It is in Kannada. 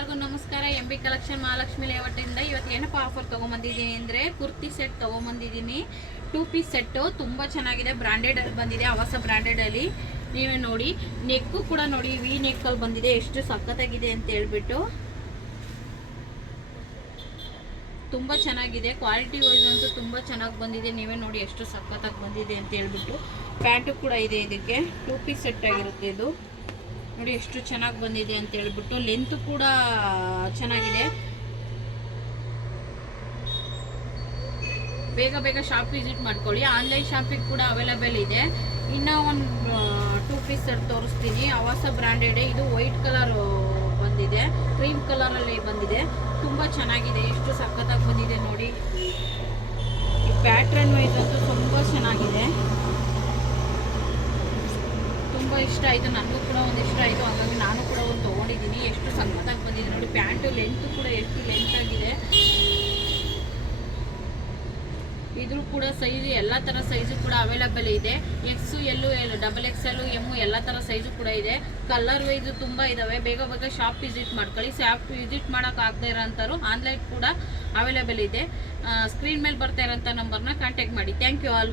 ಎಲ್ಲರಿಗೂ ನಮಸ್ಕಾರ. MB ಕಲೆಕ್ಷನ್ ಮಹಾಲಕ್ಷ್ಮಿ ಲೇಔಟಿಂದ ಇವತ್ತು ಏನಪ್ಪ ಆಫರ್ ತೊಗೊಂಬಂದಿದ್ದೀನಿ ಅಂದರೆ ಕುರ್ತಿ ಸೆಟ್ ತೊಗೊಂಬಂದಿದ್ದೀನಿ. 2 ಪೀಸ್ ಸೆಟ್ಟು ತುಂಬ ಚೆನ್ನಾಗಿದೆ. ಬ್ರ್ಯಾಂಡೆಡಲ್ಲಿ ಬಂದಿದೆ, ಹೊಸ ಬ್ರ್ಯಾಂಡೆಡಲ್ಲಿ. ನೀವೇ ನೋಡಿ, ನೆಕ್ಕು ಕೂಡ ನೋಡಿ, ವಿ ನೆಕ್ಕಲ್ಲಿ ಬಂದಿದೆ. ಎಷ್ಟು ಸಖತ್ತಾಗಿದೆ ಅಂತ ಹೇಳ್ಬಿಟ್ಟು ತುಂಬ ಚೆನ್ನಾಗಿದೆ. ಕ್ವಾಲಿಟಿ ವೈಸ್ ಅಂತೂ ತುಂಬ ಚೆನ್ನಾಗಿ ಬಂದಿದೆ. ನೀವೇ ನೋಡಿ ಎಷ್ಟು ಸಖತ್ತಾಗಿ ಬಂದಿದೆ ಅಂತ ಹೇಳ್ಬಿಟ್ಟು. ಪ್ಯಾಂಟು ಕೂಡ ಇದೆ ಇದಕ್ಕೆ. 2 ಪೀಸ್ ಸೆಟ್ ಆಗಿರುತ್ತೆ ಇದು. ನೋಡಿ ಎಷ್ಟು ಚೆನ್ನಾಗಿ ಬಂದಿದೆ ಅಂತ ಹೇಳ್ಬಿಟ್ಟು. ಲೆಂತ್ ಕೂಡ ಚೆನ್ನಾಗಿದೆ. ಬೇಗ ಬೇಗ ಶಾಪ್ ವಿಸಿಟ್ ಮಾಡ್ಕೊಳ್ಳಿ. ಆನ್ಲೈನ್ ಶಾಪಿಂಗ್ ಕೂಡ ಅವೈಲೇಬಲ್ ಇದೆ. ಇನ್ನೂ ಒಂದು 2 ಪೀಸ್ ಸೆಟ್ ತೋರಿಸ್ತೀನಿ. ಹೊಸ ಬ್ರ್ಯಾಂಡೆಡ್. ಇದು ವೈಟ್ ಕಲರ್ ಬಂದಿದೆ, ಕ್ರೀಮ್ ಕಲರಲ್ಲಿ ಬಂದಿದೆ. ತುಂಬ ಚೆನ್ನಾಗಿದೆ. ಎಷ್ಟು ಸಖತ್ತಾಗಿ ಬಂದಿದೆ ನೋಡಿ. ಈ ಪ್ಯಾಟ್ರನ್ ವೈಸ್ ಅಂತೂ ತುಂಬ ಚೆನ್ನಾಗಿದೆ. ತುಂಬ ಇಷ್ಟ ಆಯಿತು, ನನಗೂ ಕೂಡ ಒಂದು ಇಷ್ಟ ಆಯಿತು. ಹಾಗಾಗಿ ನಾನು ಕೂಡ ಒಂದು ತೊಗೊಂಡಿದ್ದೀನಿ. ಎಷ್ಟು ಸಖತ್ತಾಗಿ ಬಂದಿದೆ ನೋಡಿ. ಪ್ಯಾಂಟು ಲೆಂತ್ ಕೂಡ ಎಷ್ಟು ಲೆಂತ್ ಆಗಿದೆ. ಇದ್ರೂ ಕೂಡ ಸೈಜು ಎಲ್ಲ ಥರ ಸೈಜು ಕೂಡ ಅವೈಲೇಬಲ್ ಇದೆ. XL, XXL, M ಎಲ್ಲ ಥರ ಸೈಜು ಕೂಡ ಇದೆ. ಕಲರ್ ವೈಸು ತುಂಬ ಇದ್ದಾವೆ. ಬೇಗ ಬೇಗ ಶಾಪ್ ವಿಸಿಟ್ ಮಾಡ್ಕೊಳ್ಳಿ. ಶಾಪ್ ವಿಸಿಟ್ ಮಾಡೋಕ್ಕಾಗದೇ ಇರೋಂಥವ್ರು ಆನ್ಲೈನ್ ಕೂಡ ಅವೈಲೇಬಲ್ ಇದೆ. ಸ್ಕ್ರೀನ್ ಮೇಲೆ ಬರ್ತಾ ಇರೋಂಥ ನಂಬರ್ನ ಕಾಂಟ್ಯಾಕ್ಟ್ ಮಾಡಿ. Thank you all.